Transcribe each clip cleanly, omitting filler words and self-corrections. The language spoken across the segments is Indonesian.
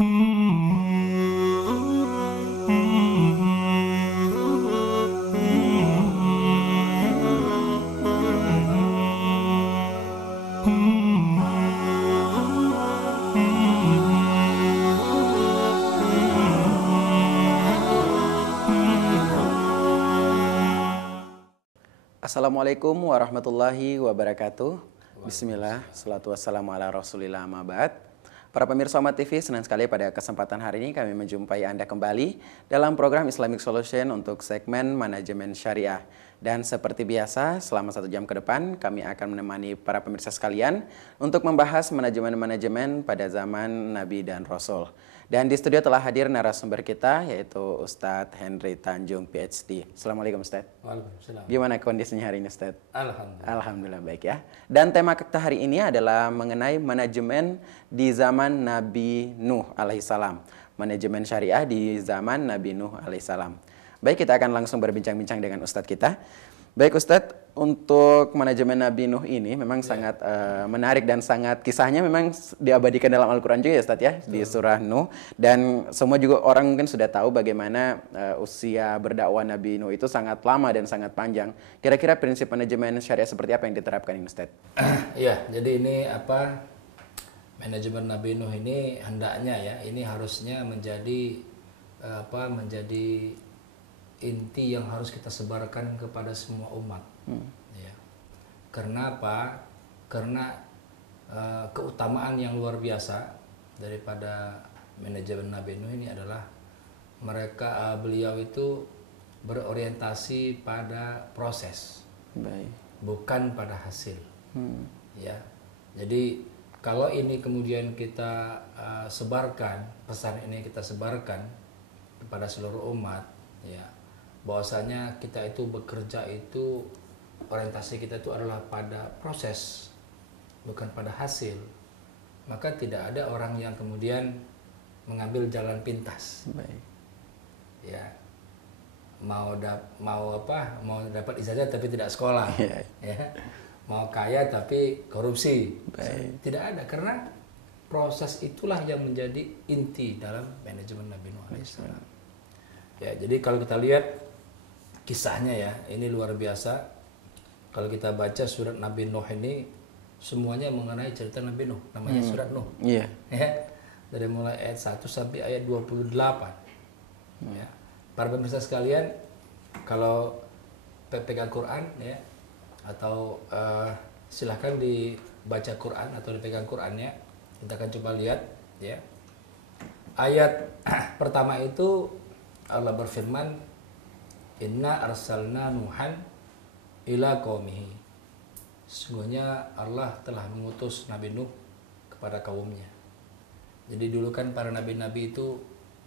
Assalamualaikum warahmatullahi wabarakatuh. Bismillah, salatu wassalamu ala rasulillah ma'bad. Para pemirsa Umat TV, senang sekali pada kesempatan hari ini kami menjumpai Anda kembali dalam program Islamic Solution untuk segmen Manajemen Syariah. Dan seperti biasa, selama 1 jam ke depan kami akan menemani para pemirsa sekalian untuk membahas manajemen-manajemen pada zaman Nabi dan Rasul. Dan di studio telah hadir narasumber kita, yaitu Ustadz Henry Tanjung, PhD. Assalamualaikum Ustadz. Waalaikumsalam. Gimana kondisinya hari ini Ustadz? Alhamdulillah. Alhamdulillah baik ya. Dan tema kita hari ini adalah mengenai manajemen di zaman Nabi Nuh alaihissalam. Manajemen syariah di zaman Nabi Nuh alaihissalam. Baik, kita akan langsung berbincang-bincang dengan Ustadz kita. Baik Ustadz, untuk manajemen Nabi Nuh ini memang sangat menarik dan sangat kisahnya memang diabadikan dalam Al-Quran juga ya Ustadz ya, di surah Nuh. Dan semua juga orang mungkin sudah tahu bagaimana usia berdakwah Nabi Nuh itu sangat lama dan sangat panjang. Kira-kira prinsip manajemen syariah seperti apa yang diterapkan ini Ustadz? Iya, jadi ini manajemen Nabi Nuh ini hendaknya ya, ini harusnya menjadi menjadi inti yang harus kita sebarkan kepada semua umat. Ya. Karena apa? Karena keutamaan yang luar biasa daripada manajemen Nabi Nuh ini adalah beliau itu berorientasi pada proses, Baik. bukan pada hasil. Ya, jadi kalau ini kemudian kita sebarkan, pesan ini kita sebarkan kepada seluruh umat, ya, bahwasanya kita itu bekerja itu orientasi kita itu adalah pada proses, bukan pada hasil, maka tidak ada orang yang kemudian mengambil jalan pintas. Baik. Ya, mau dapat ijazah tapi tidak sekolah, ya, mau kaya tapi korupsi. Baik. Tidak ada, karena proses itulah yang menjadi inti dalam manajemen Nabi Nuh alaihissalam. Ya, jadi kalau kita lihat kisahnya ya, ini luar biasa. Kalau kita baca surat Nabi Nuh ini semuanya mengenai cerita Nabi Nuh, namanya surat Nuh. Iya. Ya, dari mulai ayat 1 sampai ayat 28. Ya. Para pemirsa sekalian, kalau pegang Quran ya, atau silahkan dibaca Quran atau dipegang Qurannya, kita akan coba lihat ya. Ayat pertama itu Allah berfirman, Inna arsalna Nuhan ila qaumihi. Sesungguhnya Allah telah mengutus Nabi Nuh kepada kaumnya. Jadi dulu kan para nabi-nabi itu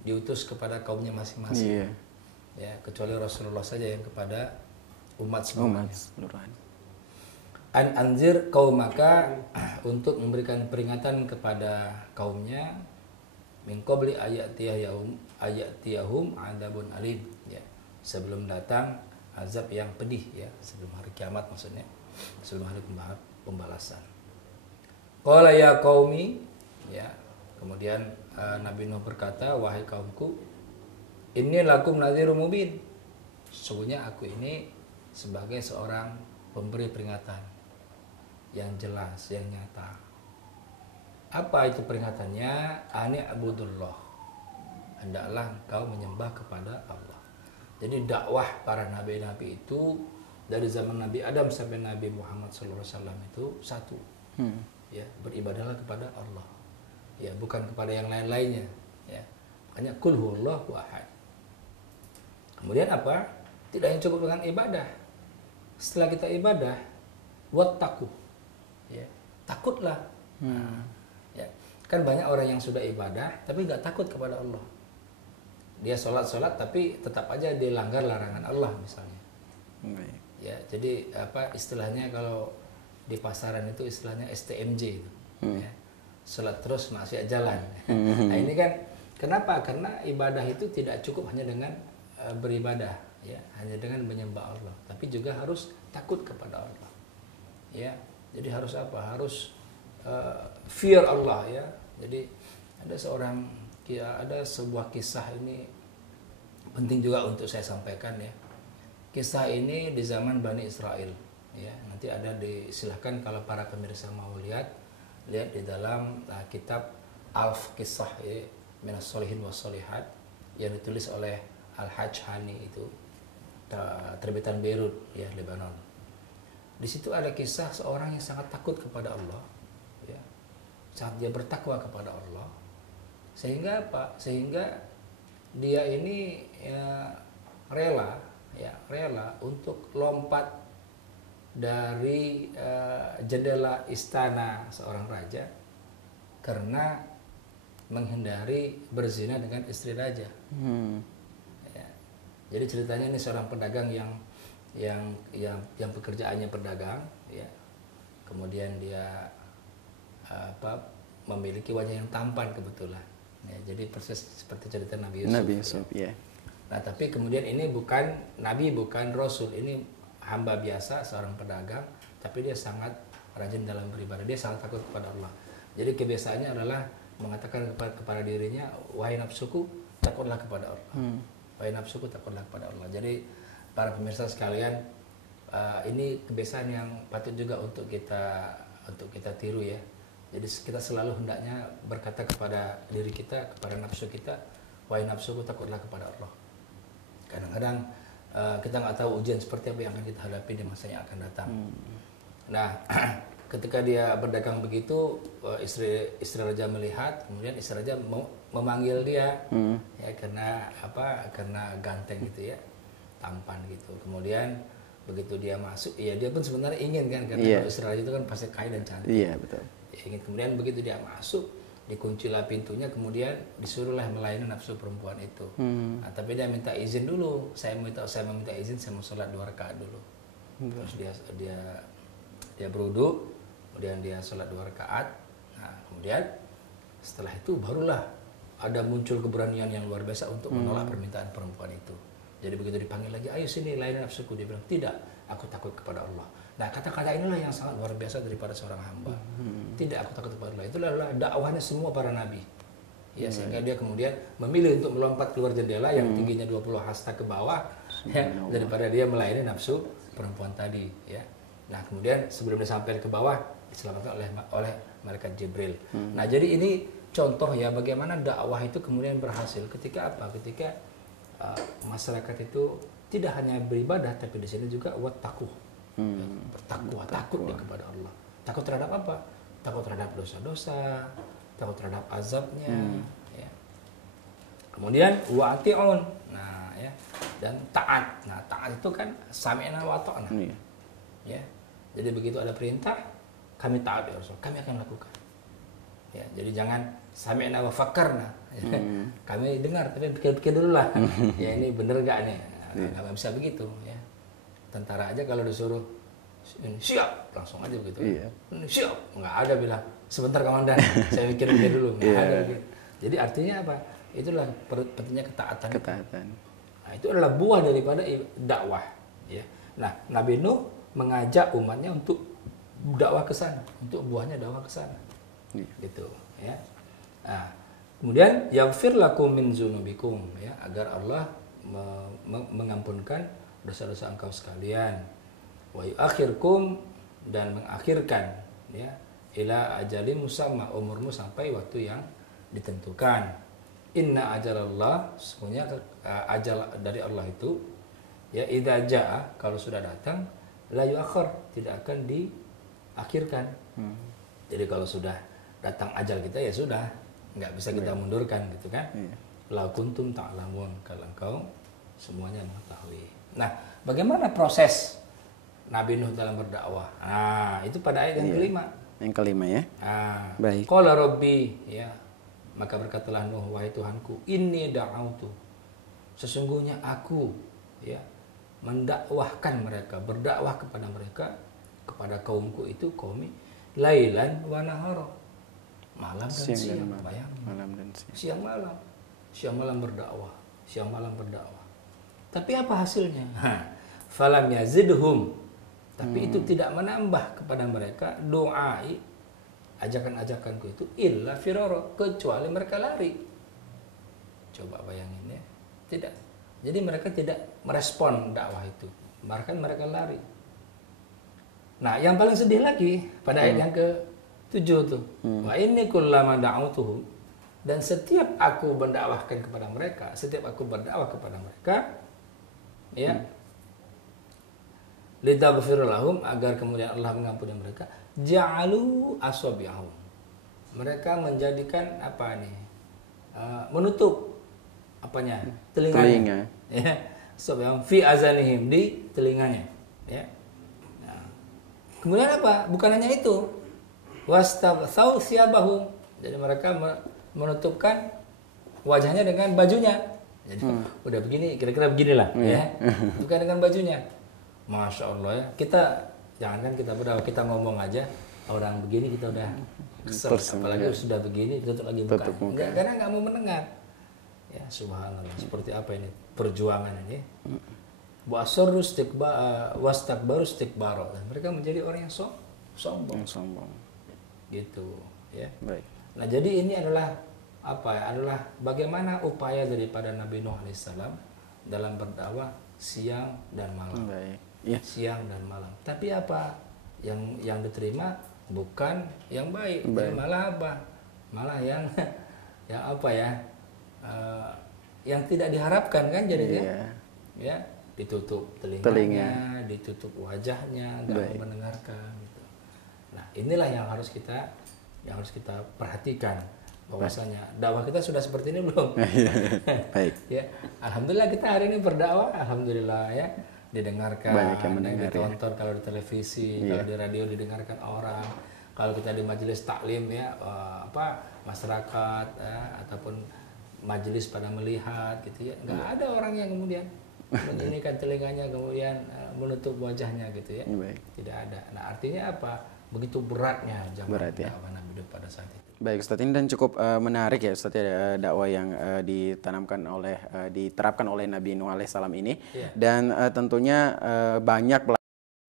diutus kepada kaumnya masing-masing. Iya. Ya, kecuali Rasulullah saja yang kepada umat semuanya. An anzir qaumaka, untuk memberikan peringatan kepada kaumnya, min qabli ayatiyahum adabun alim, ya, sebelum datang azab yang pedih, ya, sebelum hari kiamat maksudnya, sebelum hari pembalasan. Qala ya qaumi, ya, kemudian Nabi Nuh berkata, wahai kaumku, inni lakum nadhirum mubin. Sesungguhnya aku ini sebagai seorang pemberi peringatan yang jelas, yang nyata. Apa itu peringatannya? Ani abudullah, hendaklah engkau menyembah kepada Allah. Jadi dakwah para nabi-nabi itu dari zaman Nabi Adam sampai Nabi Muhammad SAW itu satu, ya, beribadahlah kepada Allah, ya, bukan kepada yang lain-lainnya, ya. Makanya qul huwallahu ahad. Kemudian apa? Tidak yang cukup dengan ibadah. Setelah kita ibadah, wattaqu, ya, takutlah. Ya, kan banyak orang yang sudah ibadah tapi nggak takut kepada Allah. Dia sholat tapi tetap aja dilanggar larangan Allah misalnya. Ya, jadi istilahnya kalau di pasaran itu istilahnya STMJ itu. Ya, sholat terus maksiat jalan. Nah ini kan kenapa? Karena ibadah itu tidak cukup hanya dengan beribadah, ya, hanya dengan menyembah Allah, tapi juga harus takut kepada Allah. Ya, jadi harus apa? Harus fear Allah, ya. Jadi ada seorang ada sebuah kisah ini penting juga untuk saya sampaikan ya. Kisah ini di zaman Bani Israel ya. Nanti ada silahkan kalau para pemirsa mau lihat di dalam kitab Al-Kisah ya, Minas Solihin was Solihat yang ditulis oleh Al-Hajj Hani itu terbitan Beirut ya, Lebanon. Di situ ada kisah seorang yang sangat takut kepada Allah ya. Saat dia bertakwa kepada Allah sehingga apa? Sehingga dia ini ya, rela untuk lompat dari jendela istana seorang raja karena menghindari berzina dengan istri raja. Ya. Jadi ceritanya ini seorang pedagang yang pekerjaannya berdagang, ya. Kemudian dia memiliki wajah yang tampan kebetulan. Ya, jadi persis seperti cerita Nabi Yusuf. Ya. Nah, tapi kemudian ini bukan nabi, bukan rasul, ini hamba biasa, seorang pedagang, tapi dia sangat rajin dalam beribadah, dia sangat takut kepada Allah. Jadi kebiasaannya adalah mengatakan kepada dirinya, wahai nafsuku, takutlah kepada Allah. Wahai nafsuku, takutlah kepada Allah. Jadi para pemirsa sekalian, ini kebiasaan yang patut juga untuk kita tiru ya. Jadi kita selalu hendaknya berkata kepada diri kita, kepada nafsu kita, wahai nafsuku, takutlah kepada Allah. Kadang-kadang kita nggak tahu ujian seperti apa yang akan kita hadapi di masa yang akan datang. Nah, ketika dia berdagang begitu, istri raja melihat, kemudian istri raja memanggil dia, ya karena ganteng gitu ya, tampan gitu. Kemudian begitu dia masuk, ya dia pun sebenarnya ingin kan, karena istri raja itu kan pasti kaya dan cantik. Iya, betul. Ya, ingin. Kemudian begitu dia masuk, dikuncilah pintunya, kemudian disuruhlah melayani nafsu perempuan itu. Nah, tapi dia minta izin dulu. Saya meminta izin, saya mau sholat 2 rakaat dulu. Terus dia berwudu, kemudian dia sholat 2 rakaat. Nah, kemudian setelah itu barulah ada muncul keberanian yang luar biasa untuk menolak permintaan perempuan itu. Jadi begitu dipanggil lagi, ayo sini layani nafsuku, dia bilang tidak, aku takut kepada Allah. Nah, kata-kata inilah yang sangat luar biasa daripada seorang hamba. Tidak, aku takut kepada Allah. Itulah dakwahnya semua para nabi. Ya, sehingga dia kemudian memilih untuk melompat keluar jendela yang tingginya 20 hasta ke bawah, ya, daripada dia melayani nafsu perempuan tadi. Ya. Nah, kemudian sebelum dia sampai ke bawah, diselamatkan oleh malaikat Jibril. Nah, jadi ini contoh ya bagaimana dakwah itu kemudian berhasil ketika apa? Ketika masyarakat itu tidak hanya beribadah, tapi di sini juga wattaqu. Bertakwa, takut dia kepada Allah. Takut terhadap apa? Takut terhadap dosa-dosa, takut terhadap azabnya, ya. Kemudian wa'ti'un. Nah, ya. Dan taat. Nah, taat itu kan sami'na wa ata'na. Ya. Jadi begitu ada perintah, kami taat ya Rasul, kami akan lakukan. Ya, jadi jangan sami'na wa fakkarna. Kami dengar tapi pikir-pikir dulu lah. Ya, ini bener gak nih? Nggak bisa begitu ya. Tentara aja kalau disuruh siap langsung aja begitu. Siap, nggak ada bilang sebentar komandan, saya mikir-mikir dulu. Nggak ada gitu. Jadi artinya apa? Itulah pentingnya ketaatan. Nah, itu adalah buah daripada dakwah. Ya. Nah, Nabi Nuh mengajak umatnya untuk dakwah ke sana, untuk buahnya dakwah ke sana. Gitu. Ya. Nah, kemudian yaghfir lakum min dzunubikum, ya, agar Allah mengampunkan dosa-dosa engkau sekalian, wa yuakhirkum, dan mengakhirkan ya ila ajalin musamma, umurmu sampai waktu yang ditentukan. Inna ajalallah, sesungguhnya ajal dari Allah itu ya idza jaa, kalau sudah datang, la yuakhir, tidak akan diakhirkan. Jadi kalau sudah datang ajal kita ya sudah, nggak bisa kita mundurkan gitu kan. La kuntum ta'lamun, kalau engkau semuanya mengetahui. Nah, bagaimana proses Nabi Nuh dalam berdakwah? Nah, itu pada ayat yang kelima. Yang kelima ya. Nah, baik. Qala Rabbi, ya, maka berkatalah Nuh, wahai Tuhanku, inni da'autu, sesungguhnya aku ya mendakwahkan mereka, berdakwah kepada mereka, kepada kaumku itu, kaumi lailan wa nahara, malam dan siang. Malam dan siang. Siang malam berdakwah. Tapi apa hasilnya? Falam yazidhum, tapi itu tidak menambah kepada mereka doai, ajakan-ajakanku itu illa firara, kecuali mereka lari. Coba bayangin ya. Tidak. Jadi mereka tidak merespon dakwah itu. Bahkan mereka lari. Nah, yang paling sedih lagi pada ayat yang ke-7 tuh. Wa inni kullama da'utuhum, dan setiap aku mendakwahkan kepada mereka, setiap aku berdakwah kepada mereka, ya, litaghfir lahum, agar kemudian Allah mengampuni mereka, ja'alu asabi'ahum. Mereka menjadikan apa nih? Menutup apanya? Telinganya. Ya. Asabi'ahum fi azanihim, di telinganya, ya. Kemudian apa? Bukan hanya itu. Wastabthau siyabahum. Jadi mereka menutupkan wajahnya dengan bajunya. Jadi udah begini, kira-kira beginilah ya. Bukan dengan bajunya. Masya Allah ya. Kita jangankan kita berdakwah, kita ngomong aja orang begini kita udah kesel. Apalagi sudah begini tutup lagi bukan. Enggak, karena nggak mau mendengar. Ya subhanallah. Seperti apa ini perjuangan ini? Wasarru wastakbaru istikbaro, dan mereka menjadi orang yang sombong. Gitu ya. Baik. Nah, jadi ini adalah apa ya? Adalah bagaimana upaya daripada Nabi Nuh alaihissalam dalam berdakwah siang dan malam. Baik. Ya. Siang dan malam. Tapi apa yang diterima bukan yang baik. Jadi malah apa? Malah yang yang apa ya? Yang tidak diharapkan kan jadinya. Ya. Ditutup telinganya, ditutup wajahnya, nggak mau mendengarkan gitu. Nah, inilah yang harus kita perhatikan, bahwasanya dakwah kita sudah seperti ini belum? Baik. Ya, alhamdulillah kita hari ini berdakwah, alhamdulillah ya, didengarkan, ditonton kalau di televisi, kalau di radio didengarkan orang, kalau kita di majelis taklim ya, masyarakat ataupun majelis pada melihat gitu ya, nggak ada orang yang kemudian menginikan telinganya kemudian menutup wajahnya gitu ya. Baik. Tidak ada. Nah, artinya apa? Begitu beratnya zaman dakwah Nabi pada saat itu. Baik Ustaz, ini dan cukup menarik ya Ustaz ya, dakwah yang diterapkan oleh Nabi Nuh alaihissalam ini. Dan tentunya banyak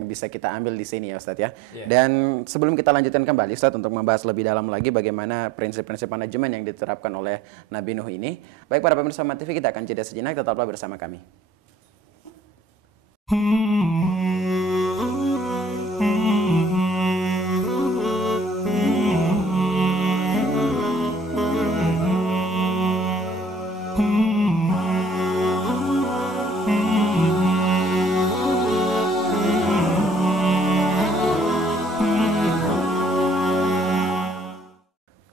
yang bisa kita ambil di sini ya Ustaz ya. Dan sebelum kita lanjutkan kembali Ustaz untuk membahas lebih dalam lagi bagaimana prinsip-prinsip manajemen yang diterapkan oleh Nabi Nuh ini. Baik para pemirsa Mat TV, kita akan jeda sejenak, tetaplah bersama kami.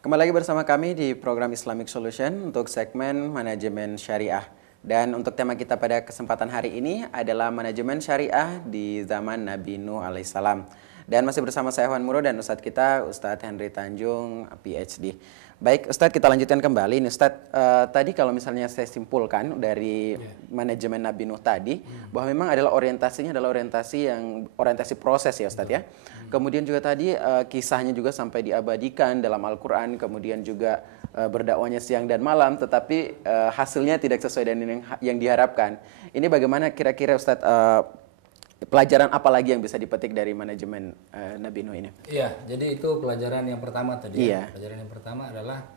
Kembali lagi bersama kami di program Islamic Solution untuk segmen manajemen syariah. Dan untuk tema kita pada kesempatan hari ini adalah manajemen syariah di zaman Nabi Nuh alaihissalam. Dan masih bersama saya Wan Muro dan Ustadz kita, Ustadz Henry Tanjung, PhD. Baik Ustadz, kita lanjutkan kembali. Ini Ustadz, tadi kalau misalnya saya simpulkan dari manajemen Nabi Nuh tadi, bahwa memang adalah orientasinya adalah orientasi proses ya Ustadz ya. Kemudian juga tadi kisahnya juga sampai diabadikan dalam Al-Quran, kemudian juga berdakwahnya siang dan malam, tetapi hasilnya tidak sesuai dengan yang diharapkan. Ini bagaimana kira-kira Ustadz, pelajaran apa lagi yang bisa dipetik dari manajemen Nabi Nuh ini? Iya, jadi itu pelajaran yang pertama tadi. Ya. Pelajaran yang pertama adalah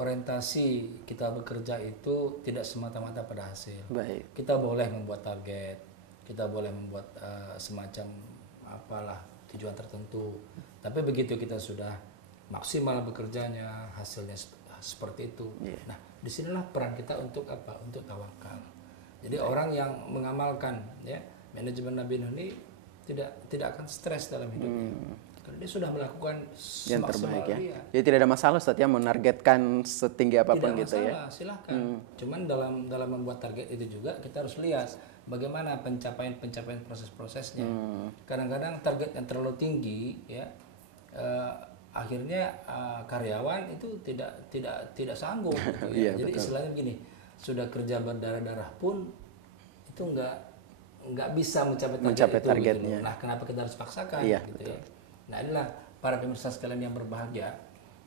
orientasi kita bekerja itu tidak semata-mata pada hasil. Baik. Kita boleh membuat target, kita boleh membuat semacam apalah tujuan tertentu. Tapi begitu kita sudah maksimal bekerjanya, hasilnya seperti itu. Nah, disinilah peran kita untuk apa? Untuk tawakal. Jadi orang yang mengamalkan ya manajemen Nabi Nuh ini tidak akan stres dalam hidupnya. Karena dia sudah melakukan yang terbaik ya. Jadi tidak ada masalah Ustaz ya menargetkan setinggi apapun tidak gitu masalah, ya. Silahkan. Cuman dalam membuat target itu juga kita harus lihat bagaimana pencapaian proses-prosesnya. Kadang-kadang target yang terlalu tinggi ya akhirnya karyawan itu tidak sanggup gitu ya. Jadi istilahnya begini, sudah kerja berdarah-darah pun itu nggak bisa mencapai targetnya. Gitu. Nah, kenapa kita harus paksakan gitu ya. Nah, inilah para pemirsa sekalian yang berbahagia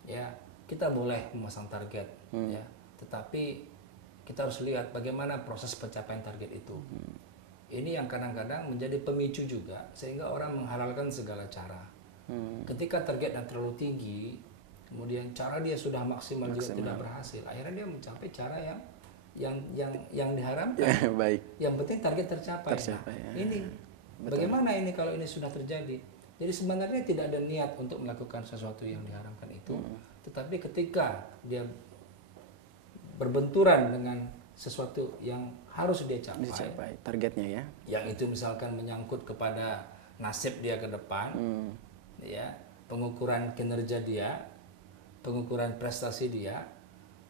ya, kita boleh memasang target ya, tetapi kita harus lihat bagaimana proses pencapaian target itu. Ini yang kadang-kadang menjadi pemicu juga sehingga orang menghalalkan segala cara. Ketika target yang terlalu tinggi, kemudian cara dia sudah maksimal juga tidak berhasil, akhirnya dia mencapai cara yang diharapkan. Baik. Yang penting target tercapai. Ini bagaimana ini kalau ini sudah terjadi? Jadi sebenarnya tidak ada niat untuk melakukan sesuatu yang diharapkan itu, tetapi ketika dia berbenturan dengan sesuatu yang harus dia capai, targetnya ya. Yang itu misalkan menyangkut kepada nasib dia ke depan, ya, pengukuran kinerja dia, pengukuran prestasi dia,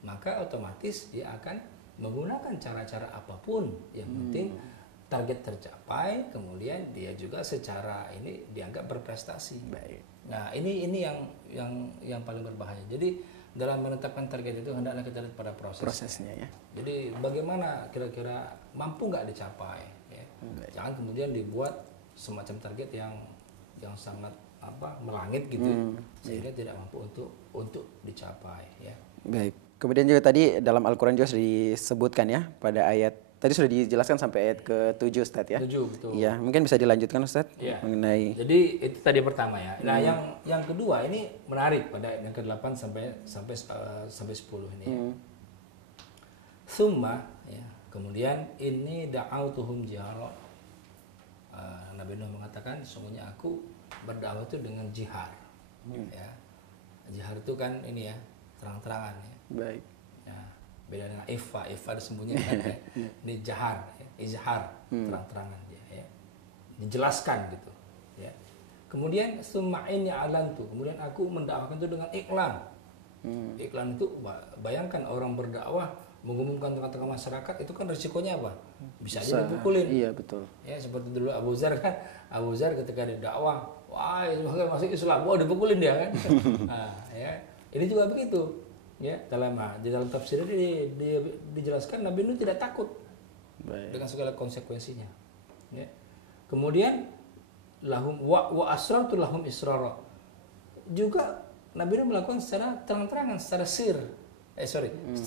maka otomatis dia akan menggunakan cara-cara apapun, yang penting target tercapai, kemudian dia juga secara ini dianggap berprestasi. Baik. Nah, ini yang paling berbahaya. Jadi dalam menetapkan target itu hendaklah kita lihat pada prosesnya ya. Jadi bagaimana kira-kira mampu nggak dicapai ya. Jangan kemudian dibuat semacam target yang sangat melangit gitu, sehingga tidak mampu untuk dicapai ya. Baik. Kemudian juga tadi dalam Al-Quran juga sudah disebutkan ya pada ayat tadi sudah dijelaskan sampai ayat ke-7 Ustaz ya. 7 betul. Iya, mungkin bisa dilanjutkan Ustaz mengenai. Jadi itu tadi pertama ya. Nah, yang kedua ini menarik pada ayat yang ke-8 sampai 10 ini ya. Summa ya, kemudian ini da'autuhum jihara. Nabi Nuh mengatakan sungguhnya aku berdakwah itu dengan jihar. Ya. Jihar itu kan ini ya, terang-terangan ya. Baik. Ya, beda dengan ifa disembunyikan ya. Ini jahar, ya. Izhar, terang-terangan dia ya. Dijelaskan gitu ya. Kemudian summa inni alantu, kemudian aku mendakwakan itu dengan iklan. Iklan itu bayangkan orang berdakwah mengumumkan tengah-tengah masyarakat, itu kan risikonya apa? Bisa aja dipukulin. Iya, betul. Ya, seperti dulu Abu Zar kan. Abu Zar ketika didakwah, wah, masuk Islam, wah dipukulin dia kan. Nah, ya. Ini juga begitu. Ya, di dalam tafsir ini dijelaskan Nabi Nuh tidak takut. Baik. Dengan segala konsekuensinya. Ya. Kemudian lahum wa asrartu lahum israra. Juga Nabi Nuh melakukan secara terang-terangan, secara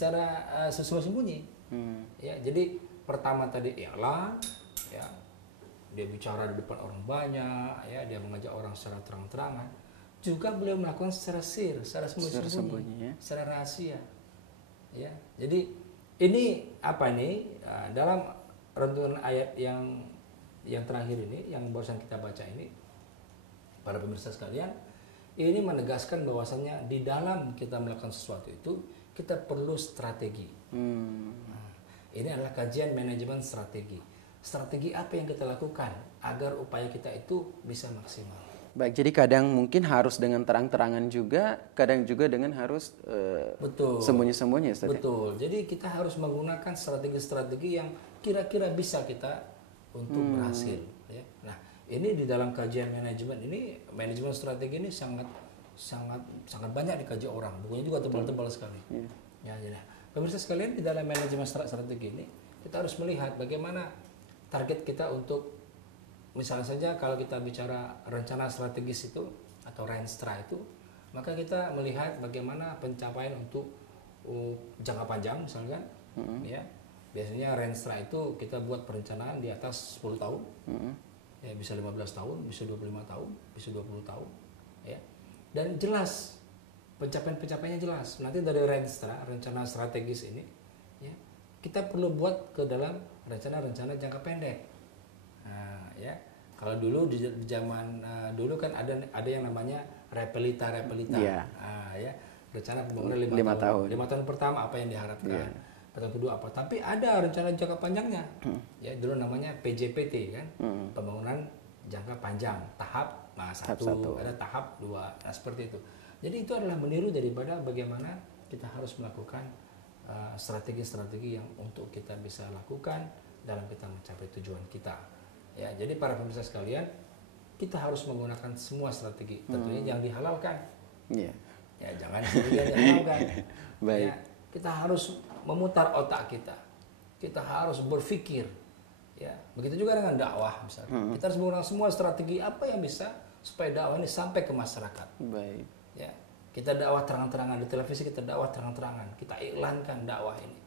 secara sembunyi. Ya, jadi pertama tadi iklan, ya. Dia bicara di depan orang banyak, ya, dia mengajak orang secara terang-terangan. Juga beliau melakukan secara secara sembunyi, secara rahasia. Ya, jadi ini apa nih dalam renungan ayat yang terakhir ini, yang barusan kita baca ini, para pemirsa sekalian, ini menegaskan bahwasannya di dalam kita melakukan sesuatu itu kita perlu strategi. Nah, ini adalah kajian manajemen strategi. Strategi apa yang kita lakukan agar upaya kita itu bisa maksimal. Baik, jadi kadang mungkin harus dengan terang-terangan juga, kadang juga dengan harus sembunyi-sembunyi. Betul. Jadi kita harus menggunakan strategi-strategi yang kira-kira bisa kita untuk berhasil. Ya. Nah, ini di dalam kajian manajemen strategi ini sangat banyak dikaji orang. Bukunya juga tebal-tebal sekali. Ya, jadi pemirsa sekalian, di dalam manajemen strategi ini kita harus melihat bagaimana target kita untuk, misalnya saja kalau kita bicara rencana strategis itu atau Renstra itu, maka kita melihat bagaimana pencapaian untuk jangka panjang misalkan, ya. Biasanya Renstra itu kita buat perencanaan di atas 10 tahun, ya, bisa 15 tahun, bisa 25 tahun, bisa 20 tahun, ya. Dan jelas, pencapaian-pencapaiannya jelas. Nanti dari Renstra, rencana strategis ini, ya, kita perlu buat ke dalam rencana-rencana jangka pendek. Nah, ya, kalau dulu di zaman dulu kan ada yang namanya repelita. Yeah. Ya, rencana pembangunan 5 tahun. 5 tahun pertama apa yang diharapkan, tahun kedua apa. Tapi ada rencana jangka panjangnya. Ya, dulu namanya PJPT kan, pembangunan jangka panjang, tahap 1, ada tahap 2. Nah, seperti itu. Jadi itu adalah meniru daripada bagaimana kita harus melakukan strategi-strategi yang untuk kita bisa lakukan dalam kita mencapai tujuan kita. Ya, jadi para pemirsa sekalian, kita harus menggunakan semua strategi, tentunya yang dihalalkan. Ya, jangan kemudian dihalalkan. Baik. Ya, kita harus memutar otak kita. Kita harus berpikir. Ya, begitu juga dengan dakwah misalnya. Kita harus menggunakan semua strategi apa yang bisa supaya dakwah ini sampai ke masyarakat. Baik. Ya, kita dakwah terang-terangan di televisi, kita dakwah terang-terangan, kita iklankan dakwah ini.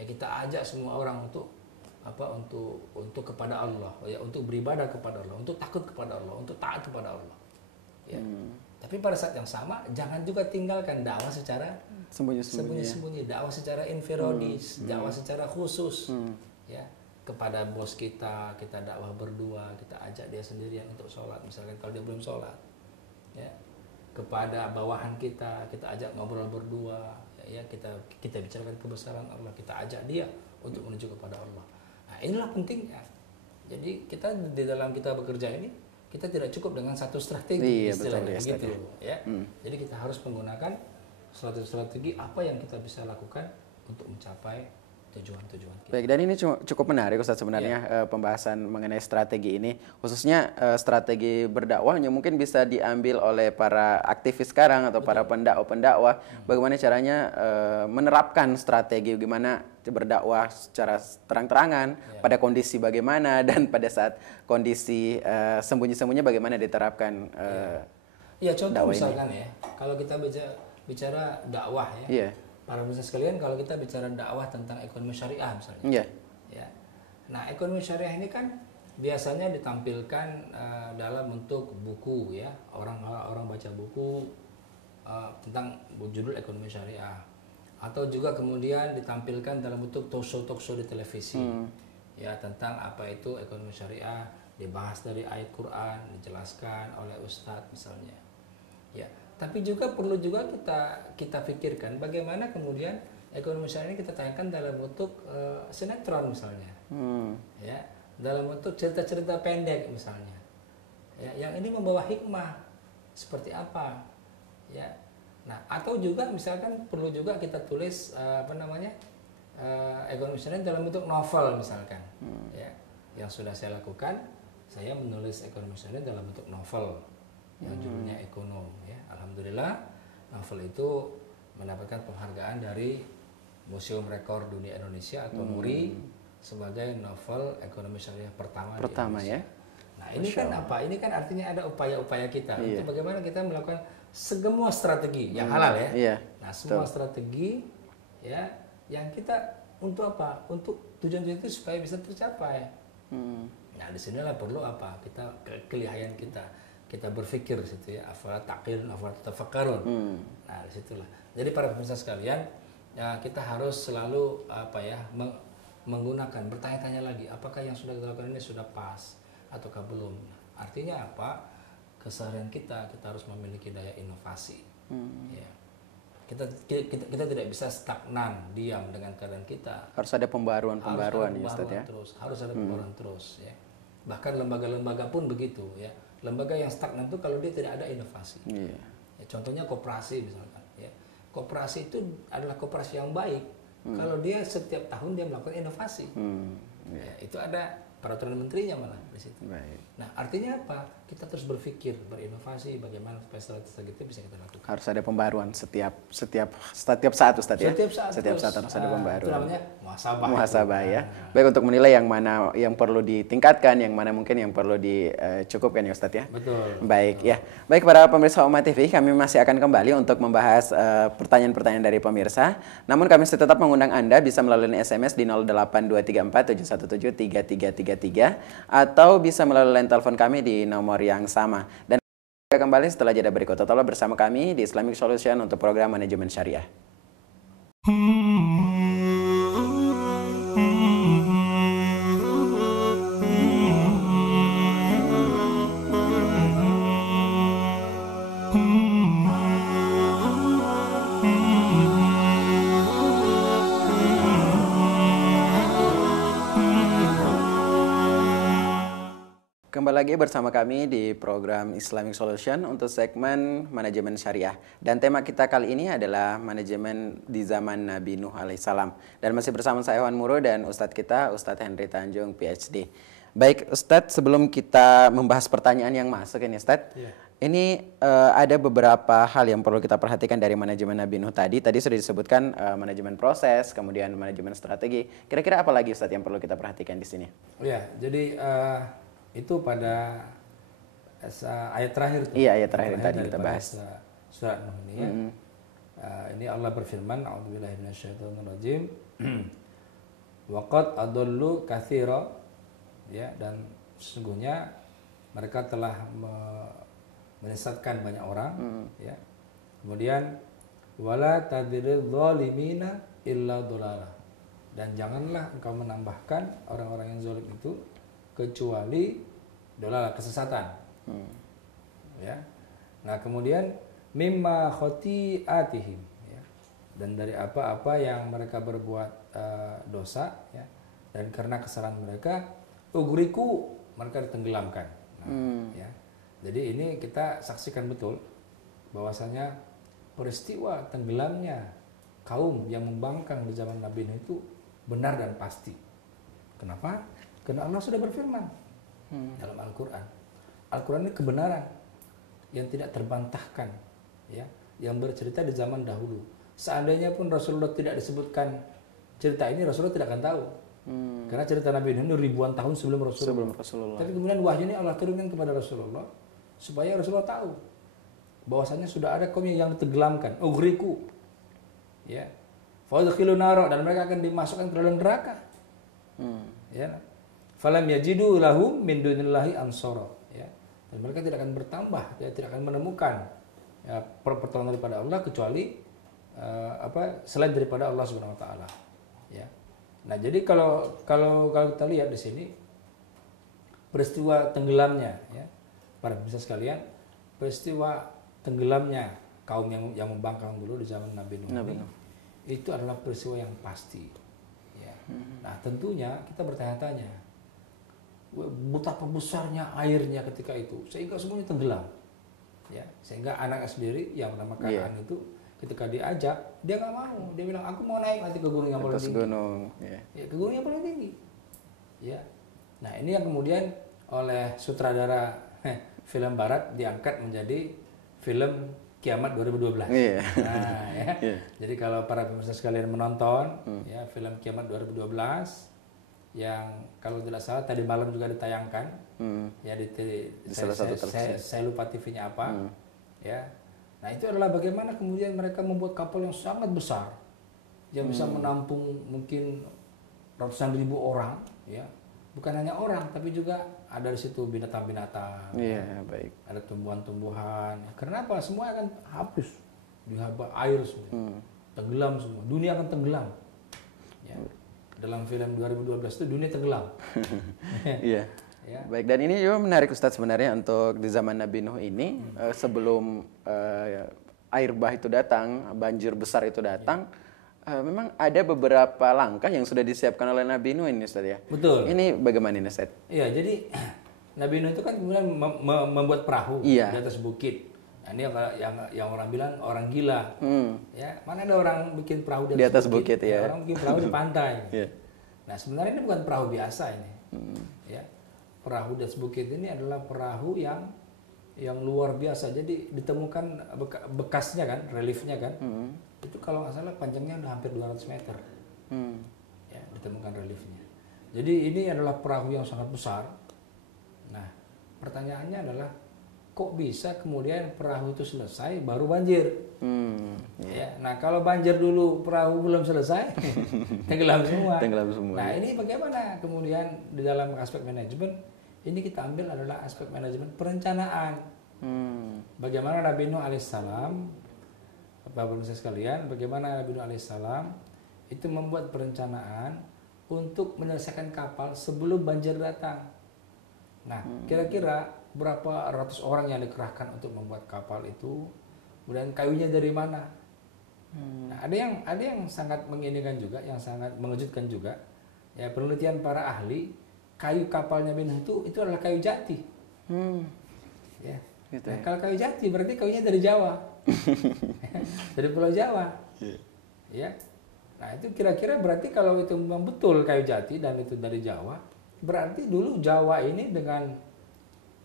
Ya, kita ajak semua orang untuk kepada Allah, ya, untuk beribadah kepada Allah, untuk takut kepada Allah, untuk taat kepada Allah. Ya. Tapi pada saat yang sama jangan juga tinggalkan dakwah secara sembunyi-sembunyi, dakwah secara infirodis, dakwah secara khusus, ya kepada bos kita dakwah berdua, kita ajak dia sendirian untuk sholat, misalkan kalau dia belum sholat, ya kepada bawahan kita ajak ngobrol berdua, ya kita bicarakan kebesaran Allah, kita ajak dia untuk menuju kepada Allah. Nah inilah pentingnya. Jadi kita di dalam kita bekerja ini kita tidak cukup dengan satu strategi, istilahnya begitu, ya. Jadi kita harus menggunakan strategi apa yang kita bisa lakukan untuk mencapai tujuan-tujuan kita. Baik, dan ini cukup menarik Ustaz sebenarnya pembahasan mengenai strategi ini, khususnya strategi berdakwahnya mungkin bisa diambil oleh para aktivis sekarang atau para pendakwah. Bagaimana caranya menerapkan strategi bagaimana berdakwah secara terang-terangan pada kondisi bagaimana, dan pada saat kondisi sembunyi-sembunyi bagaimana diterapkan. Ya contoh misalkan ini. Ya kalau kita bicara dakwah ya. Para pemirsa sekalian, kalau kita bicara dakwah tentang ekonomi syariah misalnya, ya, nah ekonomi syariah ini kan biasanya ditampilkan dalam bentuk buku, ya, orang baca buku tentang judul ekonomi syariah, atau juga kemudian ditampilkan dalam bentuk talk show di televisi, ya tentang apa itu ekonomi syariah, dibahas dari ayat Quran, dijelaskan oleh ustadz misalnya, ya. Tapi juga perlu juga kita pikirkan bagaimana kemudian ekonomi syariah ini kita tayangkan dalam bentuk sinetron misalnya, ya, dalam bentuk cerita-cerita pendek misalnya, ya, yang ini membawa hikmah seperti apa, ya. Nah atau juga misalkan perlu juga kita tulis ekonomi syariah dalam bentuk novel misalkan, ya, yang sudah saya lakukan, saya menulis ekonomi syariah dalam bentuk novel yang judulnya Ekonom, ya. Alhamdulillah novel itu mendapatkan penghargaan dari Museum Rekor Dunia Indonesia atau MURI sebagai novel ekonomi syariah pertama di Indonesia. Ya. Nah ini kan apa? Ini kan artinya ada upaya-upaya kita untuk bagaimana kita melakukan semua strategi yang halal, ya. Nah semua strategi, ya, yang kita untuk apa? Untuk tujuan itu supaya bisa tercapai. Nah disinilah perlu apa? Kita kelihayan kita berpikir di situ, ya, afala taqilun afala tatafakkarun. Nah disitulah. Jadi para pemirsa sekalian, ya, kita harus selalu menggunakan, bertanya-tanya lagi, apakah yang sudah kita lakukan ini sudah pas ataukah belum. Artinya apa? Keseharian kita harus memiliki daya inovasi. Ya. Kita tidak bisa stagnan, diam dengan keadaan kita. Harus ada pembaruan ya Ustaz, ya. Harus ada pembaruan terus, ya. Bahkan lembaga-lembaga pun begitu, ya. Lembaga yang stagnan itu kalau dia tidak ada inovasi. Ya, contohnya koperasi misalkan, ya. Koperasi itu adalah koperasi yang baik kalau dia setiap tahun dia melakukan inovasi. Ya, itu ada peraturan menterinya malah di situ. Nah, artinya apa? Kita terus berpikir, berinovasi, bagaimana strategi itu bisa kita lakukan. Harus ada pembaruan setiap saat Ustaz, ya. Setiap saat harus ada pembaruan. Itu namanya muhasabah, ya. Baik, untuk menilai yang mana yang perlu ditingkatkan, yang mana mungkin yang perlu dicukupkan, ya Ustaz, ya. Betul. Baik, ya. Baik, para pemirsa Umat TV, kami masih akan kembali untuk membahas pertanyaan-pertanyaan dari pemirsa. Namun kami tetap mengundang Anda bisa melalui SMS di 08234717333 atau bisa melalui line telepon kami di nomor yang sama. Dan kembali setelah jeda berikut. Tetaplah bersama kami di Islamic Solution untuk program Manajemen Syariah. Kembali lagi bersama kami di program Islamic Solution untuk segmen Manajemen Syariah. Dan tema kita kali ini adalah manajemen di zaman Nabi Nuh alaihissalam. Dan masih bersama saya Wan Muro dan Ustadz kita, Ustadz Henry Tanjung, PhD. Baik Ustadz, sebelum kita membahas pertanyaan yang masuk ini Ustadz, ini ada beberapa hal yang perlu kita perhatikan dari manajemen Nabi Nuh tadi. Tadi sudah disebutkan manajemen proses, kemudian manajemen strategi. Kira-kira apa lagi Ustadz yang perlu kita perhatikan di sini? Ya, jadi itu pada ayat terakhir. Iya, ayat terakhir tadi kita bahas. Surat Nuh ini, ya. Ini Allah berfirman, a'udzubillahi minasyaitonirrajim. Wa qad adallu katsira, ya, dan sesungguhnya mereka telah menyesatkan banyak orang, ya. Kemudian wala tadril zalimina illa dolala, dan janganlah engkau menambahkan orang-orang yang zalim itu kecuali dolala, kesesatan. Ya. Nah, kemudian mimma khotiatihim, ya. Dan dari apa-apa yang mereka berbuat dosa, ya. Dan karena kesalahan mereka ugriku, mereka ditenggelamkan. Nah, ya. Jadi ini kita saksikan betul bahwasanya peristiwa tenggelamnya kaum yang membangkang di zaman Nabi Nuh itu benar dan pasti. Kenapa? Karena Allah sudah berfirman dalam Al-Quran. Al-Quran ini kebenaran yang tidak terbantahkan, ya, yang bercerita di zaman dahulu. Seandainya pun Rasulullah tidak disebutkan cerita ini, Rasulullah tidak akan tahu. Karena cerita Nabi Nuh ribuan tahun sebelum Rasulullah. Tapi kemudian wahyu ini Allah turunkan kepada Rasulullah supaya Rasulullah tahu bahwasanya sudah ada kaum yang ditenggelamkan, ugriku, ya, fadkhilun nar, dan mereka akan dimasukkan ke dalam neraka. Ya, falam yajidu lahum min dunillahi ansara, ya, dan mereka tidak akan bertambah, ya, tidak akan menemukan, ya, pertolongan daripada Allah kecuali selain daripada Allah Subhanahu wa taala, ya. Nah, jadi kalau kita lihat di sini peristiwa tenggelamnya, ya, para pemirsa sekalian, peristiwa tenggelamnya kaum yang membangkang dulu di zaman Nabi Nuh itu adalah peristiwa yang pasti, ya. Nah, tentunya kita bertanya-tanya betapa besarnya airnya ketika itu sehingga semuanya tenggelam, ya, sehingga anaknya sendiri yang bernama Kanaan itu ketika diajak dia nggak mau, dia bilang aku mau naik nanti ke gunung yang paling tinggi, ya, ke gunung yang paling tinggi, ya. Nah, ini yang kemudian oleh sutradara film Barat diangkat menjadi film Kiamat 2012. Nah, ya. Jadi kalau para pemirsa sekalian menonton ya film Kiamat 2012 yang kalau tidak salah tadi malam juga ditayangkan, ya di saya lupa TV-nya apa, ya. Nah, itu adalah bagaimana kemudian mereka membuat kapal yang sangat besar yang bisa menampung mungkin ratusan ribu orang, ya. Bukan hanya orang, tapi juga ada di situ binatang-binatang, baik. Ada tumbuhan-tumbuhan. Karena apa? Semua akan habis di air semua, tenggelam semua. Dunia akan tenggelam. Ya. Dalam film 2012 itu dunia tenggelam. Iya. Ya. Baik, dan ini juga menarik Ustadz sebenarnya untuk di zaman Nabi Nuh ini sebelum air bah itu datang, banjir besar itu datang. Memang ada beberapa langkah yang sudah disiapkan oleh Nabi Nuh ini, Ustaz, ya? Betul. Ini bagaimana ini, Ustaz? Iya, jadi Nabi Nuh itu kan kemudian membuat perahu di atas bukit. Nah, ini yang orang bilang orang gila. Ya, mana ada orang bikin perahu di atas bukit, ya? Orang bikin perahu di pantai. Nah, sebenarnya ini bukan perahu biasa ini. Ya, perahu di atas bukit ini adalah perahu yang luar biasa. Jadi ditemukan bekasnya kan, reliefnya kan. Itu kalau nggak salah panjangnya udah hampir 200 meter. Ya, ditemukan reliefnya. Jadi ini adalah perahu yang sangat besar. Nah, pertanyaannya adalah kok bisa kemudian perahu itu selesai baru banjir? Ya, nah kalau banjir dulu perahu belum selesai, tenggelam semua. Nah, ini bagaimana kemudian di dalam aspek manajemen ini kita ambil adalah aspek manajemen perencanaan. Bagaimana Nabi Nuh alaihissalam, Bapak Ibu sekalian, bagaimana Nabi Nuh alaihissalam itu membuat perencanaan untuk menyelesaikan kapal sebelum banjir datang. Nah, kira-kira berapa ratus orang yang dikerahkan untuk membuat kapal itu, kemudian kayunya dari mana? Nah, ada yang sangat menginikan juga, yang sangat mengejutkan juga. Ya, penelitian para ahli, kayu kapalnya Nabi Nuh itu adalah kayu jati. Ya. Gitu, nah, kalau kayu jati berarti kayunya dari Jawa. Dari Pulau Jawa. Ya. Nah, itu kira-kira berarti kalau itu memang betul kayu jati dan itu dari Jawa, berarti dulu Jawa ini dengan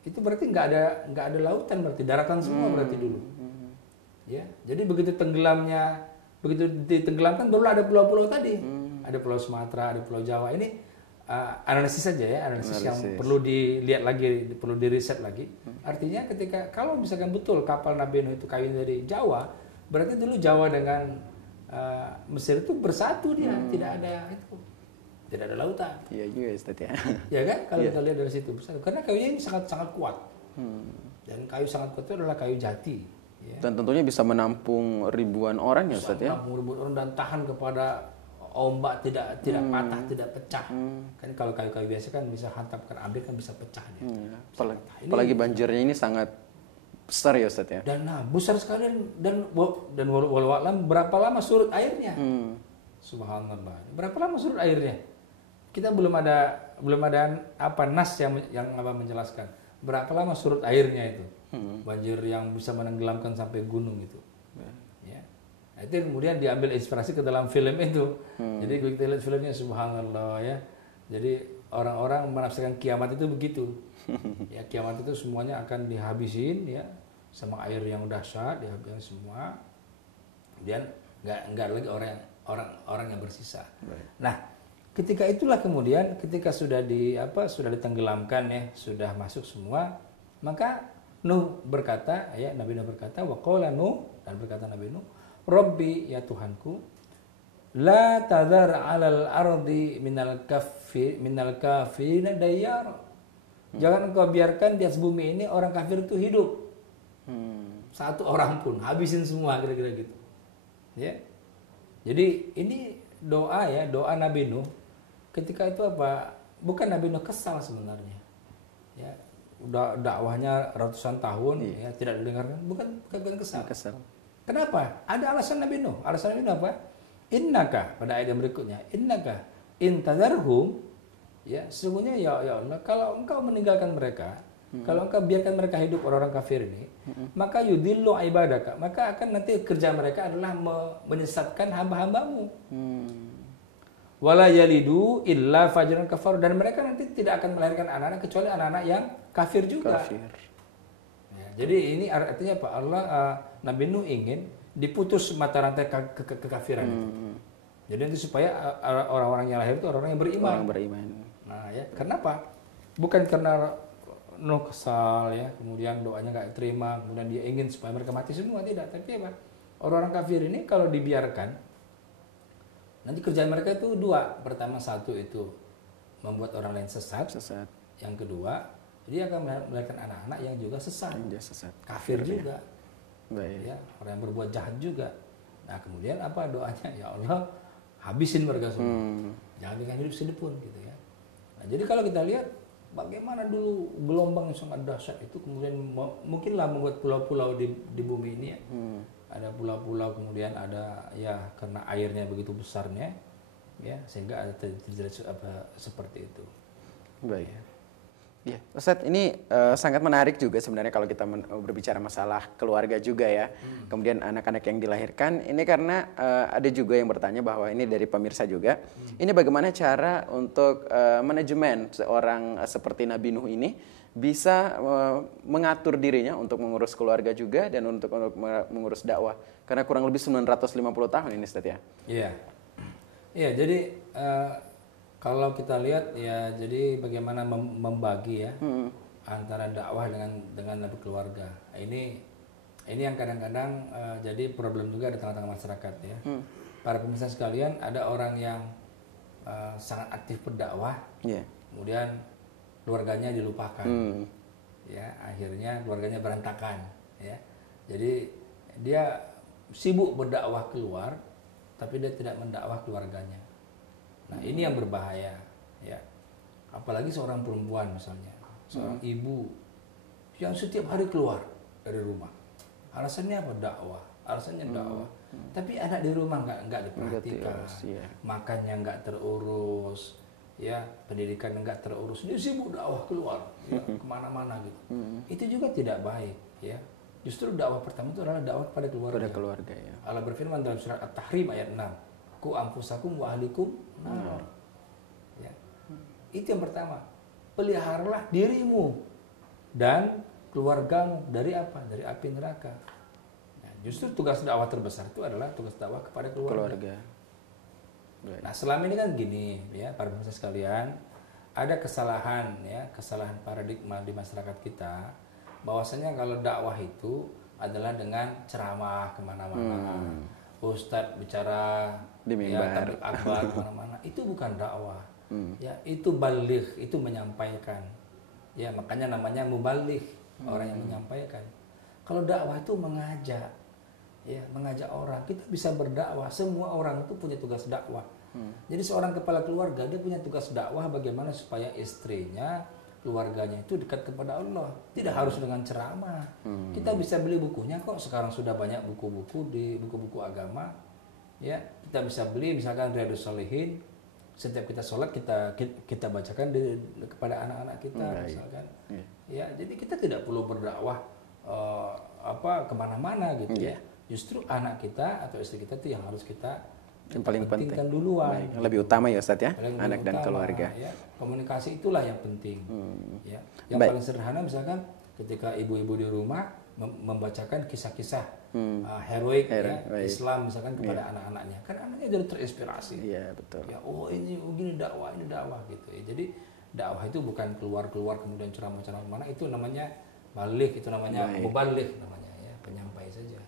itu berarti nggak ada lautan, berarti daratan semua berarti dulu. Ya. Jadi begitu ditenggelamkan baru ada pulau-pulau tadi. Ada Pulau Sumatera, ada Pulau Jawa. Ini analisis saja ya, analisis yang perlu dilihat lagi, perlu diriset lagi. Artinya ketika kalau misalkan betul kapal Nabi Nuh itu kayu dari Jawa, berarti dulu Jawa dengan Mesir itu bersatu dia, tidak ada lautan. Iya juga Ustaz ya. Ya kan kalau kita lihat dari situ besar, karena kayunya ini sangat kuat. Dan kayu sangat kuat itu adalah kayu jati. Ya. Dan tentunya bisa menampung ribuan orang ya Bisa Ustaz ya. menampung ribuan orang dan tahan kepada ombak, tidak patah, tidak pecah. Kan kalau kayu-kayu biasa kan bisa hantam, kan ambil kan bisa pecah dia. Apalagi banjirnya ini sangat besar ya Ustaz ya. Dan besar sekali dan walau alam berapa lama surut airnya? Subhanallah. Berapa lama surut airnya? Kita belum ada apa nas yang apa menjelaskan berapa lama surut airnya itu. Banjir yang bisa menenggelamkan sampai gunung itu. Ya. Nah, itu kemudian diambil inspirasi ke dalam film itu. Jadi kalau kita lihat filmnya subhanallah ya. Jadi orang-orang menafsirkan kiamat itu begitu. Ya, kiamat itu semuanya akan dihabisin ya sama air yang dahsyat, dihabisin semua. Dan nggak lagi orang yang bersisa. Nah, ketika itulah kemudian ketika sudah ditenggelamkan ya, sudah masuk semua, maka Nuh berkata, ya Nabi Nuh berkata, wa qala Nuh, dan berkata Nabi Nuh, Rabbi ya Tuhanku, la tadhar 'alal ardi minal kafirina dayyara. Jangan engkau biarkan di atas bumi ini orang kafir itu hidup. Satu orang pun, habisin semua kira-kira gitu. Ya. Jadi ini doa ya, doa Nabi Nuh. Ketika itu apa? Bukan Nabi Nuh kesal sebenarnya. Ya, udah dakwahnya ratusan tahun ya tidak didengarkan, bukan kesal. Kenapa? Ada alasan Nabi Nuh. Alasan Nabi Nuh apa? Innaka, pada ayat yang berikutnya, innaka intadarhum, ya sesungguhnya ya Allah, kalau engkau meninggalkan mereka, kalau engkau biarkan mereka hidup orang-orang kafir ini, maka yudillu ibadaka, maka akan nanti kerja mereka adalah menyesatkan hamba-hambamu. Wala yalidu illa fajran kafar, dan mereka nanti tidak akan melahirkan anak-anak kecuali anak-anak yang kafir juga. Ya, jadi ini artinya apa? Allah Nabi Nuh ingin diputus mata rantai kekafiran itu. Jadi nanti supaya orang-orang yang lahir itu orang-orang yang beriman. Orang beriman. Nah, ya, kenapa? Bukan karena Nuh kesal ya, kemudian doanya nggak terima, kemudian dia ingin supaya mereka mati semua, tidak. Tapi apa? Orang-orang kafir ini kalau dibiarkan, nanti kerjaan mereka itu dua. Pertama, satu itu membuat orang lain sesat. Yang kedua, dia akan melahirkan anak-anak yang juga sesat. Kafir juga. Ya, orang yang berbuat jahat juga. Nah, kemudian apa doanya? Ya Allah, habisin mereka semua. Jangan biarkan hidup sedepun gitu ya. Nah, jadi kalau kita lihat bagaimana dulu gelombang yang sangat dahsyat itu kemudian mungkinlah membuat pulau-pulau di bumi ini ya. Ada pulau-pulau, kemudian ada ya karena airnya begitu besarnya ya sehingga ada terjadi seperti itu. Baik. Ya, Ustadz, ini sangat menarik juga sebenarnya kalau kita berbicara masalah keluarga juga ya. Kemudian anak-anak yang dilahirkan ini karena ada juga yang bertanya bahwa ini dari pemirsa juga. Ini bagaimana cara untuk manajemen seorang seperti Nabi Nuh ini bisa mengatur dirinya untuk mengurus keluarga juga dan untuk mengurus dakwah. Karena kurang lebih 950 tahun ini Ustadz ya. Iya. Iya, jadi kalau kita lihat ya, jadi bagaimana membagi ya antara dakwah dengan keluarga. Ini yang kadang-kadang jadi problem juga di tengah-tengah masyarakat ya. Para pemirsa sekalian, ada orang yang sangat aktif berdakwah, kemudian keluarganya dilupakan, ya akhirnya keluarganya berantakan, ya. Jadi dia sibuk berdakwah keluar, tapi dia tidak mendakwah keluarganya. Nah, ini yang berbahaya, ya. Apalagi seorang perempuan misalnya, seorang ibu yang setiap hari keluar dari rumah. Alasannya apa? Dakwah. Alasannya dakwah. Tapi anak di rumah nggak diperhatikan, makannya nggak terurus, ya pendidikan nggak terurus. Dia sibuk dakwah keluar, ya, kemana-mana gitu. Itu juga tidak baik, ya. Justru dakwah pertama itu adalah dakwah pada keluarga. Pada keluarga, ya. Allah berfirman dalam surat At-Tahrim ayat 6. Ku anfusakum wa ahlikum nar. Ya. Itu yang pertama. Peliharalah dirimu dan keluargamu dari apa? Dari api neraka. Nah, justru tugas dakwah terbesar itu adalah tugas dakwah kepada keluarga. Nah, selama ini kan gini, ya, para pemirsa sekalian, ada kesalahan, ya, kesalahan paradigma di masyarakat kita, bahwasanya kalau dakwah itu adalah dengan ceramah kemana-mana. Ustadz bicara di mimbar, ya, akbar kemana-mana, itu bukan dakwah, ya itu baligh, itu menyampaikan, ya makanya namanya mubaligh, orang yang menyampaikan. Kalau dakwah itu mengajak, ya mengajak orang. Kita bisa berdakwah. Semua orang itu punya tugas dakwah. Jadi seorang kepala keluarga dia punya tugas dakwah bagaimana supaya istrinya, keluarganya itu dekat kepada Allah. Tidak harus dengan ceramah. Kita bisa beli bukunya kok. Sekarang sudah banyak buku-buku di buku-buku agama. Ya, kita bisa beli misalkan Riyadhus Shalihin. Setiap kita sholat kita bacakan kepada anak-anak kita misalkan. Ya, jadi kita tidak perlu berdakwah kemana-mana gitu ya. Justru anak kita atau istri kita itu yang harus kita yang paling penting duluan. Baik. Lebih utama ya Ustadz ya, Paling anak dan utama, keluarga. Ya. Komunikasi itulah yang penting. Ya. Yang paling sederhana misalkan ketika ibu-ibu di rumah membacakan kisah-kisah heroik ya, Islam misalkan kepada anak-anaknya, kan anaknya jadi terinspirasi. Iya betul. Ya, oh ini dakwah gitu. Ya. Jadi dakwah itu bukan keluar kemudian ceramah-ceramah mana, itu namanya balik, itu namanya mubalik namanya ya, penyampai saja.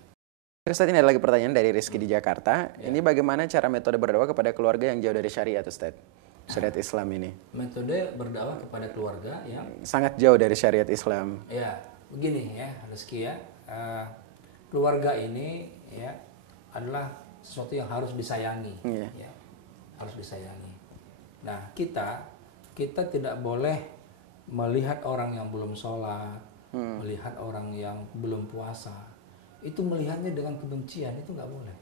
Ustaz, ini ada lagi pertanyaan dari Rizky di Jakarta. Ini bagaimana cara metode berdakwah kepada keluarga yang jauh dari syariat, Ustaz? Syariat Islam ini. Metode berdakwah kepada keluarga yang sangat jauh dari syariat Islam. Ya, begini ya, Rizky ya. Keluarga ini ya adalah sesuatu yang harus disayangi. Ya, harus disayangi. Nah, kita tidak boleh melihat orang yang belum sholat, melihat orang yang belum puasa, itu melihatnya dengan kebencian, itu nggak boleh.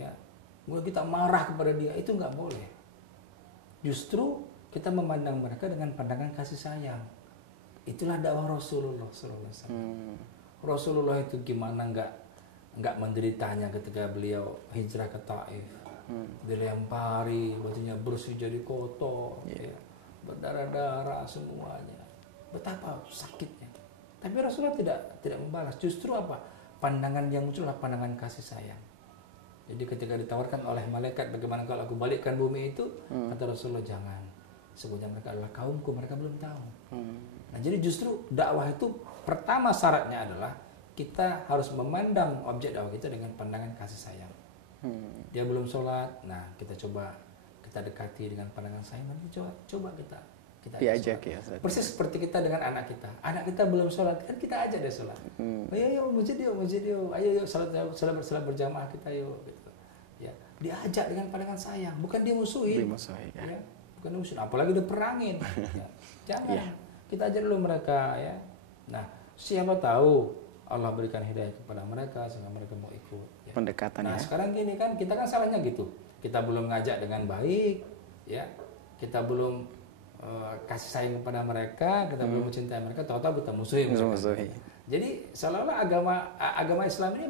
Ya, mulai kita marah kepada dia, itu nggak boleh. Justru kita memandang mereka dengan pandangan kasih sayang. Itulah dakwah Rasulullah SAW. Rasulullah itu gimana nggak menderitanya ketika beliau hijrah ke Taif. Dilempari, bajunya bersih jadi kotor, ya, berdarah-darah semuanya. Betapa sakitnya. Tapi Rasulullah tidak membalas. Justru apa? Pandangan yang muncul adalah pandangan kasih sayang. Jadi ketika ditawarkan oleh malaikat, bagaimana kalau aku balikkan bumi itu, kata Rasulullah, jangan. Sesungguhnya mereka adalah kaumku, mereka belum tahu. Nah, jadi justru dakwah itu pertama syaratnya adalah kita harus memandang objek dakwah kita dengan pandangan kasih sayang. Dia belum sholat, nah kita dekati dengan pandangan sayang, nanti coba kita diajak ya. Persis seperti kita dengan anak kita. Anak kita belum sholat, kan kita ajak dia sholat. Ayo masjid yuk, ayo sholat berjamaah kita yuk. Gitu. Ya, diajak dengan pandangan sayang, bukan dimusuhin. Ya. Bukan dimusuhin, apalagi diperangin. Ya. Jangan. Kita ajak dulu mereka ya. Nah, siapa tahu Allah berikan hidayah kepada mereka sehingga mereka mau ikut. Ya. Pendekatan. Nah, sekarang gini kan, kita kan salahnya gitu. Kita belum ngajak dengan baik, ya. Kita belum kasih sayang kepada mereka, kita belum mencintai mereka, tahu-tahu kita musuhi. Jadi seolah-olah agama Islam ini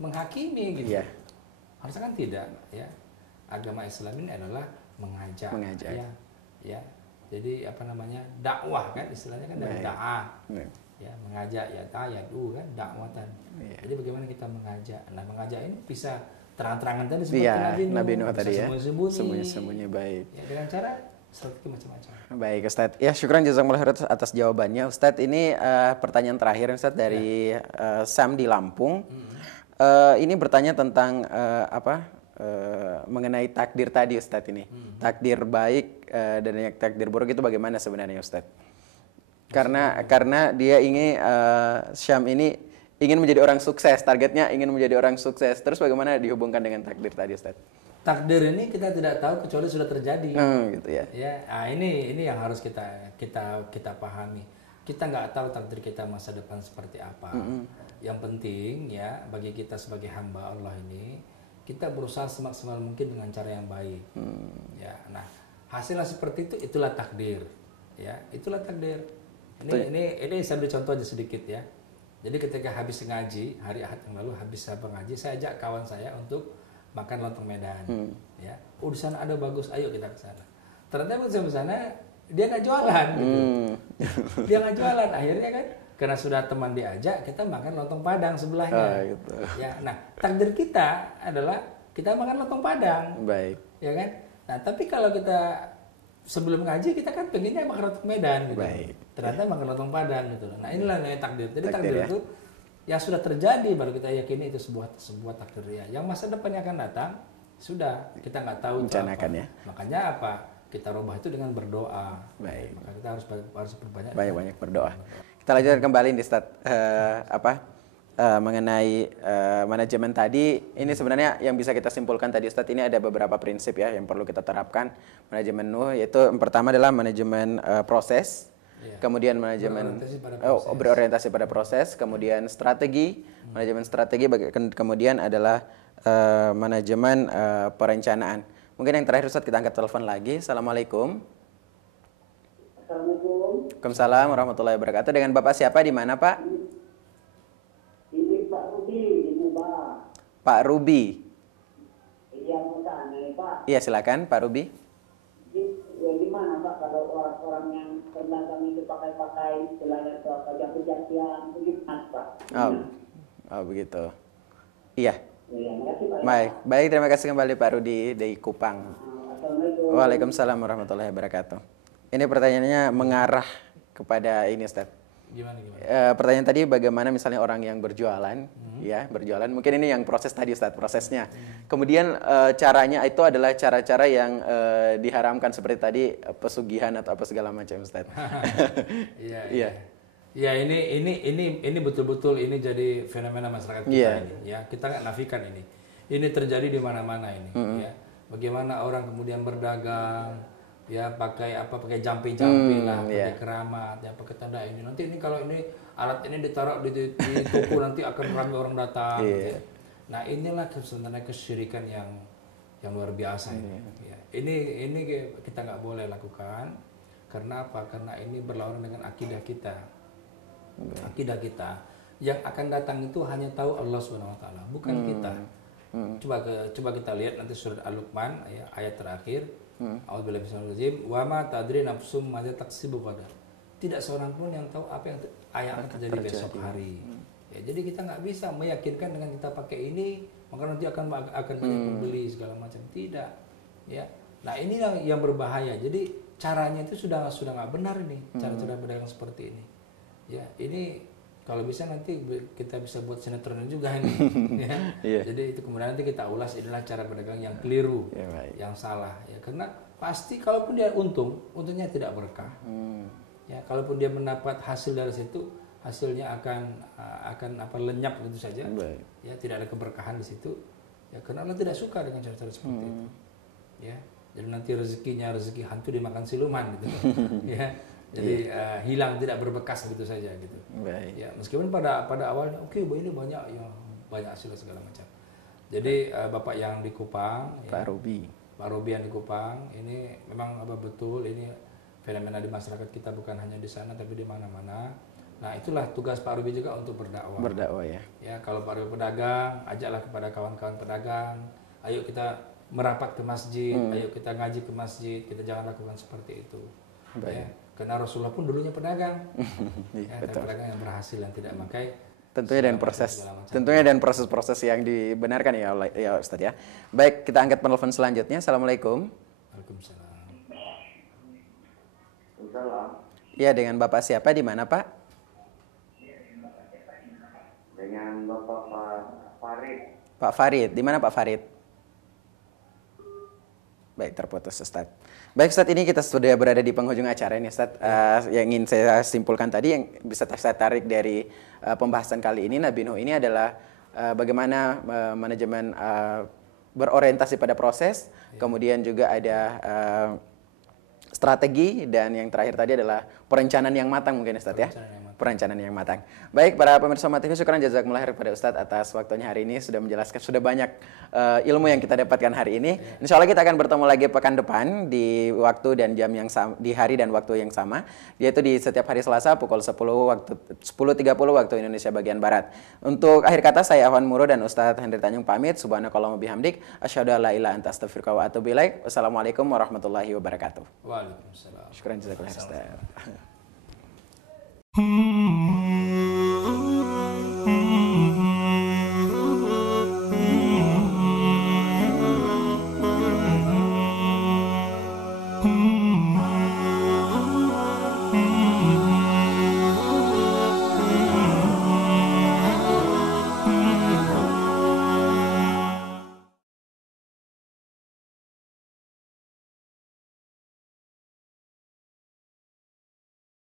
menghakimi gitu. Harusnya kan tidak, ya. Agama Islam ini adalah mengajak. Ya. Jadi apa namanya? Dakwah kan istilahnya kan dari da'ah. Ya, mengajak ya yadu kan dakwatan. Jadi bagaimana kita mengajak? Nah, mengajak ini bisa terang-terangan tadi seperti Nabi Nuh tadi ya. Sembunyi-sembunyi. Baik. Ya, dengan cara strategi macam-macam. Baik Ustadz, ya syukran jazakumullah khairan atas jawabannya. Ustadz, ini pertanyaan terakhir Ustadz dari Sam di Lampung. Ini bertanya tentang mengenai takdir tadi Ustadz ini. Takdir baik dan takdir buruk itu bagaimana sebenarnya Ustadz? Karena dia ingin Syam ini ingin menjadi orang sukses, targetnya ingin menjadi orang sukses. Terus bagaimana dihubungkan dengan takdir tadi Ustadz? Takdir ini kita tidak tahu kecuali sudah terjadi. Gitu ya. Ya, ini yang harus kita pahami. Kita nggak tahu takdir kita masa depan seperti apa. Yang penting ya bagi kita sebagai hamba Allah ini, kita berusaha semaksimal mungkin dengan cara yang baik. Ya, nah hasilnya seperti itu, itulah takdir. Ya, itulah takdir. Ini saya beri contoh aja sedikit ya. Jadi ketika habis ngaji hari Ahad yang lalu, habis saya ngaji, saya ajak kawan saya untuk makan lontong Medan, ya. Di sana ada bagus, ayo kita ke sana. Ternyata waktu sampai sana dia nggak jualan, gitu. Dia nggak jualan, akhirnya kan karena sudah teman diajak, kita makan lontong Padang sebelahnya. Gitu. Ya, nah takdir kita adalah kita makan lontong Padang, baik, ya kan. Nah tapi kalau kita sebelum ngaji kita kan pengennya makan lontong Medan, gitu. Baik. Ternyata makan lontong Padang, gitu. Nah inilah namanya takdir. Jadi takdir itu yang sudah terjadi baru kita yakini itu sebuah takdir ya. Yang masa depannya akan datang sudah kita nggak tahu rencanakan ya. Makanya apa? Kita rubah itu dengan berdoa. Baik. Maka kita harus berbanyak banyak berdoa. Kita lanjutkan kembali nih Ustaz. Mengenai manajemen tadi, ini sebenarnya yang bisa kita simpulkan tadi Ustaz, ini ada beberapa prinsip ya yang perlu kita terapkan manajemen Nuh, yaitu yang pertama adalah manajemen proses, kemudian manajemen berorientasi pada proses, kemudian strategi, manajemen strategi, kemudian adalah manajemen perencanaan. Mungkin yang terakhir Ustaz, kita angkat telepon lagi. Assalamualaikum. Waalaikumsalam warahmatullahi wabarakatuh. Dengan Bapak siapa, di mana Pak? Ini Pak Rubi, di Mubah. Pak Rubi. Iya, mau tanya Pak. Iya, silakan Pak Rubi. Gimana Pak kalau orang-orang yang pedagang itu pakai istilahnya pajak-pajakian, gimana Pak? Oh begitu. Iya. Iya, makasih Pak. Baik, terima kasih kembali Pak Rudi dari Kupang. Assalamualaikum. Waalaikumsalam warahmatullahi wabarakatuh. Ini pertanyaannya mengarah kepada ini Ustaz. Gimana? Pertanyaan tadi bagaimana misalnya orang yang berjualan, ya berjualan, mungkin ini yang proses tadi Ustaz, prosesnya. Kemudian caranya itu adalah cara-cara yang diharamkan seperti tadi pesugihan atau apa segala macam Ustaz. Iya. Ya ini betul-betul ini jadi fenomena masyarakat kita ini. Ya kita nggak nafikan ini. Ini terjadi di mana-mana ini. Ya bagaimana orang kemudian berdagang. Ya pakai jampi-jampi lah, pakai keramat, ya pakai tanda ini. Nanti ini kalau ini alat ini ditaruh di toko nanti akan ramai orang datang. Ya. Nah inilah sebenarnya kesyirikan yang luar biasa ini. Ya. Ini kita nggak boleh lakukan. Karena apa? Karena ini berlawanan dengan akidah kita. Akidah kita yang akan datang itu hanya tahu Allah SWT, bukan kita. Coba kita lihat nanti surat Al-Luqman ya, ayat terakhir. A'udzubillahi minasyaitonir rajim. Wa ma tadri nafsum madza taksibu ghadan. Tidak seorang pun yang tahu apa yang akan terjadi besok hari. Ya, jadi kita nggak bisa meyakinkan dengan kita pakai ini maka nanti akan banyak pembeli segala macam. Tidak. Ya. Nah, inilah yang berbahaya. Jadi caranya itu sudah nggak benar ini, cara-cara berdagang seperti ini. Ya, ini kalau bisa nanti kita bisa buat sinetron juga ini. Ya. Jadi itu kemudian nanti kita ulas inilah cara berdagang yang keliru, yang salah. Ya, karena pasti kalaupun dia untungnya tidak berkah. Ya, kalaupun dia mendapat hasil dari situ, hasilnya akan lenyap gitu saja. Ya, tidak ada keberkahan di situ. Ya, karena Allah tidak suka dengan cara-cara seperti itu. Ya, jadi nanti rezeki hantu dimakan siluman gitu. Ya. Jadi hilang, tidak berbekas begitu saja gitu. Ya, meskipun pada awalnya ini banyak hasil segala macam. Jadi Bapak yang di Kupang, Pak Rubi yang di Kupang, ini memang betul ini fenomena di masyarakat kita, bukan hanya di sana tapi di mana-mana. Nah, itulah tugas Pak Rubi juga untuk berdakwah. Ya. Ya, kalau Pak Rubi pedagang, ajaklah kepada kawan-kawan pedagang, ayo kita merapat ke masjid, ayo kita ngaji ke masjid, kita jangan lakukan seperti itu. Ya. Karena Rasulullah pun dulunya pedagang, pedagang yang berhasil, yang tidak memakai tentunya dan proses-proses yang dibenarkan ya Ustaz ya. Baik, kita angkat penelpon selanjutnya. Assalamualaikum. Waalaikumsalam. Ya, dengan Bapak siapa, di mana Pak? Dengan Bapak Farid. Pak Farid, di mana Pak Farid? Baik, terputus Ustaz. Baik Ustaz, ini kita sudah berada di penghujung acara ini Ustaz. Yang ingin saya simpulkan tadi, yang bisa saya tarik dari pembahasan kali ini, Nabi Nuh ini adalah bagaimana manajemen berorientasi pada proses, kemudian juga ada strategi, dan yang terakhir tadi adalah perencanaan yang matang mungkin Ustaz ya. Perencanaan yang matang. Baik, para pemirsa Umat TV, syukuran jazakumullah khair kepada Ustadz atas waktunya hari ini, sudah menjelaskan, sudah banyak ilmu yang kita dapatkan hari ini. Insya Allah kita akan bertemu lagi pekan depan di waktu dan jam yang sama, di hari dan waktu yang sama, yaitu di setiap hari Selasa pukul 10.30 waktu Indonesia bagian Barat. Untuk akhir kata, saya Ahwan Muro dan Ustadz Hendri Tanjung pamit. Subhanakallahumma bihamdik, asyhadu an la ilaha anta astaghfiruka wa atubu ilaik. Wassalamualaikum warahmatullahi wabarakatuh. Waalaikumsalam. Syukuran jazakumullah khair Ustadz.